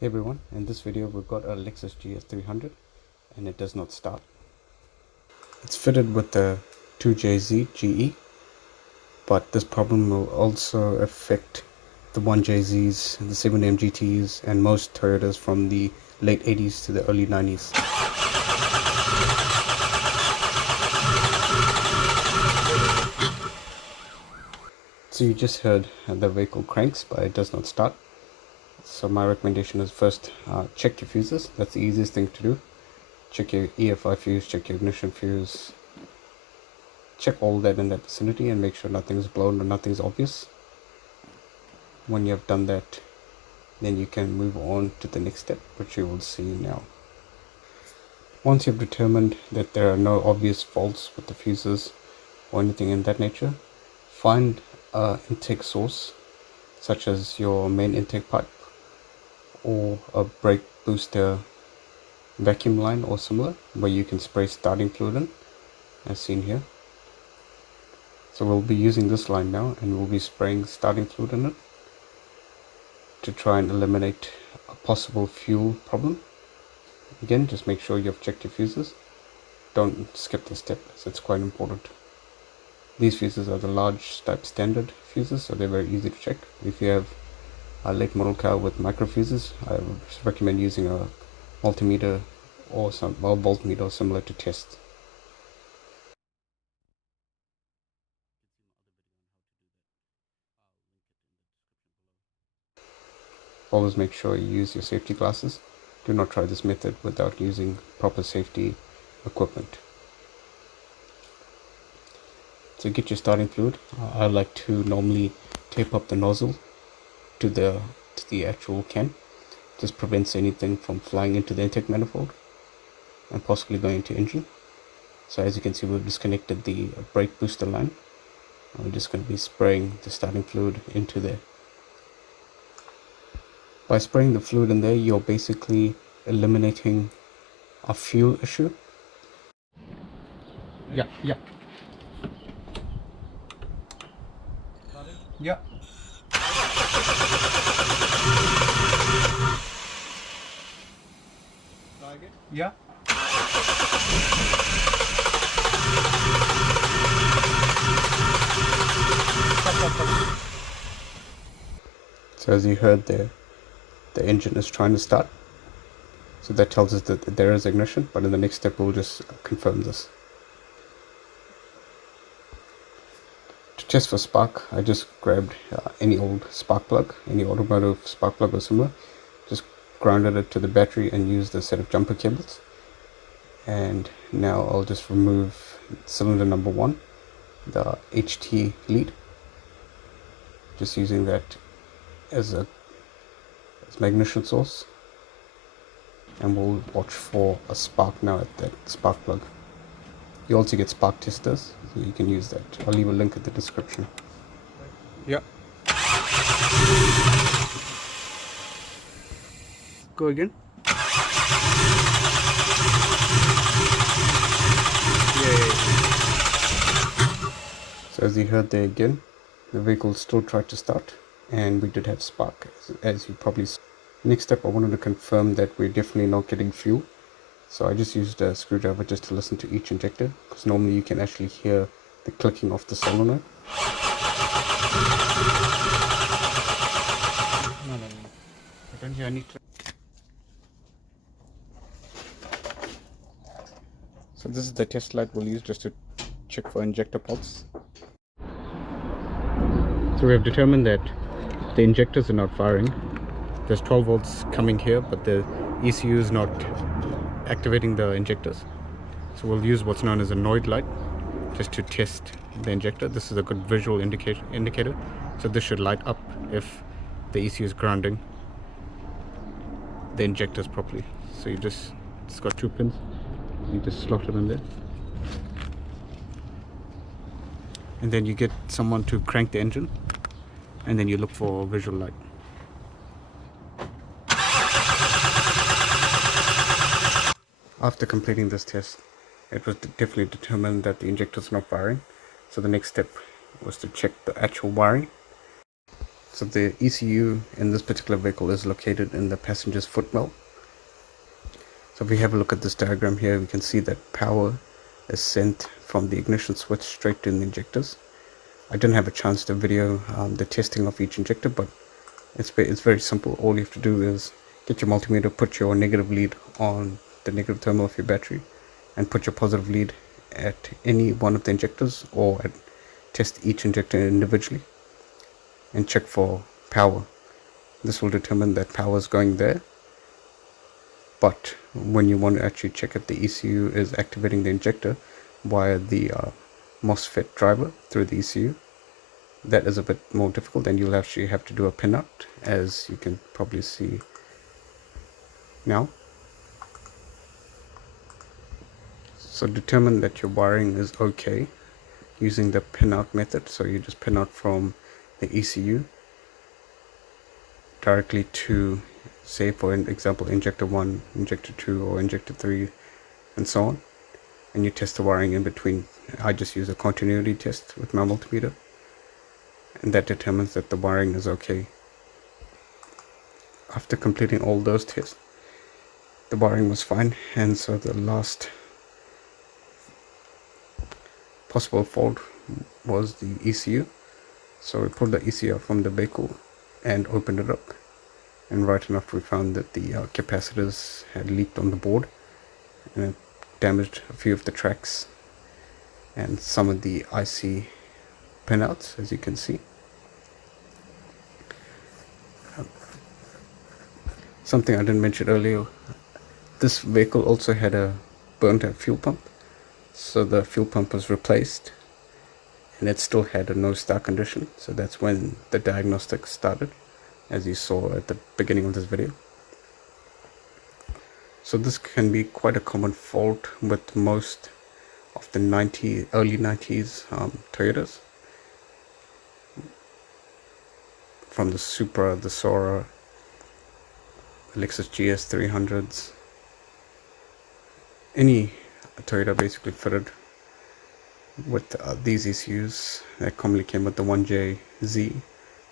Hey everyone, in this video we've got a Lexus GS300 and it does not start. It's fitted with the 2JZ GE, but this problem will also affect the 1JZs, the 7M GTs and most Toyotas from the late 80s to the early 90s. So you just heard the vehicle cranks but it does not start. So my recommendation is first check your fuses. That's the easiest thing to do. Check your EFI fuse, check your ignition fuse, check all that in that vicinity and make sure nothing's blown or nothing's obvious. When you have done that, then you can move on to the next step, which you will see now. Once you've determined that there are no obvious faults with the fuses or anything in that nature, find an intake source such as your main intake pipe or a brake booster vacuum line or similar, where you can spray starting fluid in, as seen here. So we'll be using this line now and we'll be spraying starting fluid in it to try and eliminate a possible fuel problem. Again, just make sure you've checked your fuses. Don't skip this step as it's quite important. These fuses are the large type standard fuses, so they're very easy to check. If you have a late model car with micro fuses, I would recommend using a multimeter or some voltmeter or similar to test. Always make sure you use your safety glasses. Do not try this method without using proper safety equipment. To get your starting fluid, I like to normally tape up the nozzle to the actual can. This prevents anything from flying into the intake manifold and possibly going into engine. So as you can see, we've disconnected the brake booster line. We're just going to be spraying the starting fluid into there. By spraying the fluid in there, you're basically eliminating a fuel issue. Yeah. Yeah. So as you heard there, the engine is trying to start. So that tells us that there is ignition, but in the next step we'll just confirm this. To test for spark, I just grabbed any old spark plug, any automotive spark plug or similar, just grounded it to the battery and used a set of jumper cables. And now I'll just remove cylinder number 1, the HT lead, just using that as my ignition source, and we'll watch for a spark now at that spark plug. You also get spark testers, so you can use that. I'll leave a link in the description. Yeah. Go again. Yeah. So as you heard there again, the vehicle still tried to start, and we did have spark, as you probably saw. Next step, I wanted to confirm that we're definitely not getting fuel. So I just used a screwdriver just to listen to each injector, because normally you can actually hear the clicking of the solenoid. No. I don't hear any click. So this is the test light we'll use just to check for injector pulse. So we have determined that the injectors are not firing. There's 12 volts coming here, but the ECU is not activating the injectors. So we'll use what's known as a Noid light just to test the injector. This is a good visual indicator. So this should light up if the ECU is grounding the injectors properly. So it's got 2 pins. You just slot it in there. And then you get someone to crank the engine, and then you look for visual light. After completing this test, it was definitely determined that the injectors are not firing. So the next step was to check the actual wiring. So the ECU in this particular vehicle is located in the passenger's footwell. So if we have a look at this diagram here, we can see that power is sent from the ignition switch straight to the injectors. I didn't have a chance to video the testing of each injector, but it's very simple. All you have to do is get your multimeter, put your negative lead on the negative terminal of your battery, and put your positive lead at any one of the injectors, or test each injector individually and check for power. This will determine that power is going there. But when you want to actually check if the ECU is activating the injector via the MOSFET driver through the ECU, that is a bit more difficult, and you'll actually have to do a pinout, as you can probably see now. So determine that your wiring is okay using the pinout method. So you just pin out from the ECU directly to, say for example, injector 1, injector 2, or injector 3, and so on, and you test the wiring in between. I just use a continuity test with my multimeter, and that determines that the wiring is okay. After completing all those tests, the wiring was fine, and so the last possible fault was the ECU. So we pulled the ECU from the vehicle and opened it up, and right enough we found that the capacitors had leaked on the board, and it damaged a few of the tracks and some of the IC pinouts, as you can see. Something I didn't mention earlier, this vehicle also had a burnt out fuel pump, so the fuel pump was replaced, and it still had a no start condition. So that's when the diagnostic started, as you saw at the beginning of this video. So this can be quite a common fault with most of the early 90s Toyotas, from the Supra, the Soarer, Lexus GS 300s, any Toyota basically fitted with these ECUs that commonly came with the 1JZ,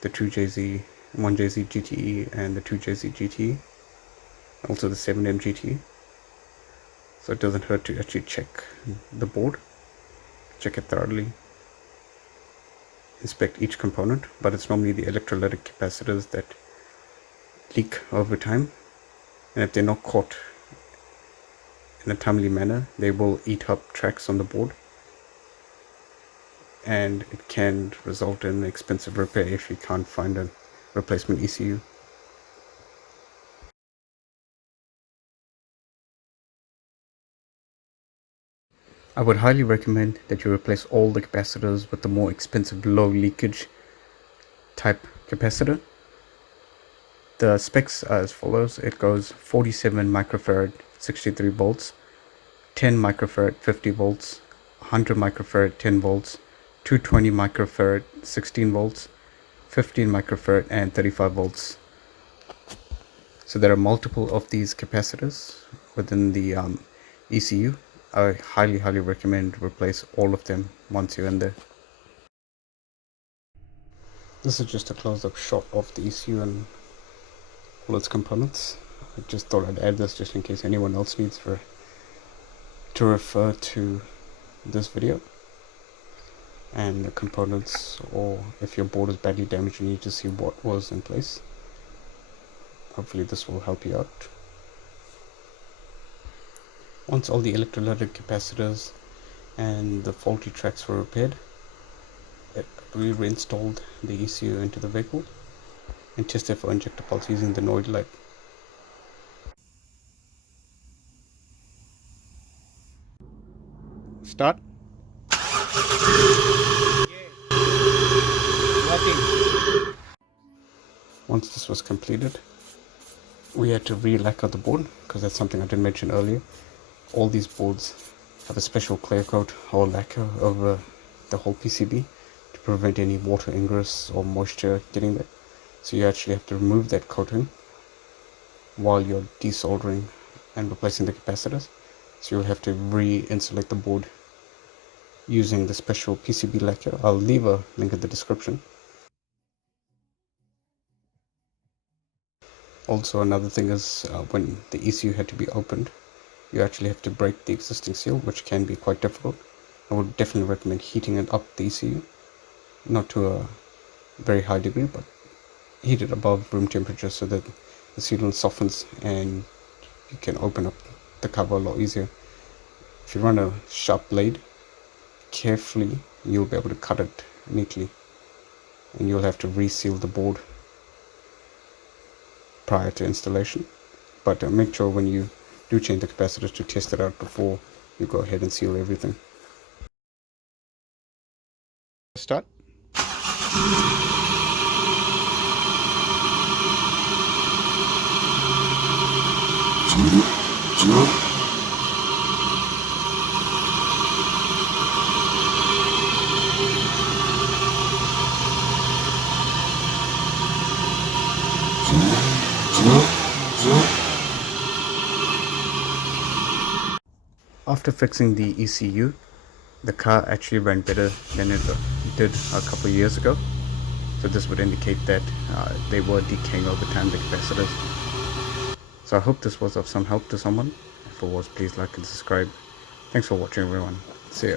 the 2JZ, 1JZ GTE, and the 2JZ GTE, also the 7M GTE. So it doesn't hurt to actually check the board, check it thoroughly, inspect each component, but it's normally the electrolytic capacitors that leak over time, and if they're not caught in a timely manner, they will eat up tracks on the board, and it can result in expensive repair if you can't find a replacement ECU. I would highly recommend that you replace all the capacitors with the more expensive low leakage type capacitor. The specs are as follows. It goes 47 microfarad 63 volts, 10 microfarad 50 volts, 100 microfarad 10 volts, 220 microfarad 16 volts, 15 microfarad and 35 volts. So there are multiple of these capacitors within the ECU. I highly recommend replace all of them once you're in there. This is just a close-up shot of the ECU and all its components. I just thought I'd add this just in case anyone else needs to refer to this video and the components, or if your board is badly damaged you need to see what was in place. Hopefully this will help you out. Once all the electrolytic capacitors and the faulty tracks were repaired, we reinstalled the ECU into the vehicle and tested for injector pulse using the Noid light. Start. Once this was completed, we had to re-lacquer the board, because that's something I didn't mention earlier. All these boards have a special clear coat or lacquer over the whole PCB to prevent any water ingress or moisture getting there. So you actually have to remove that coating while you're desoldering and replacing the capacitors. So you'll have to re-insulate the board using the special PCB lacquer. I'll leave a link in the description. Also, another thing is when the ECU had to be opened, you actually have to break the existing seal, which can be quite difficult. I would definitely recommend heating it up the ECU, not to a very high degree, but heat it above room temperature so that the sealant softens and you can open up the cover a lot easier. If you run a sharp blade, carefully you'll be able to cut it neatly, and you'll have to reseal the board prior to installation. But make sure when you do change the capacitors to test it out before you go ahead and seal everything. Start. After fixing the ECU, the car actually ran better than it did a couple of years ago. So this would indicate that they were decaying over time, the capacitors. So I hope this was of some help to someone. If it was, please like and subscribe. Thanks for watching, everyone. See ya.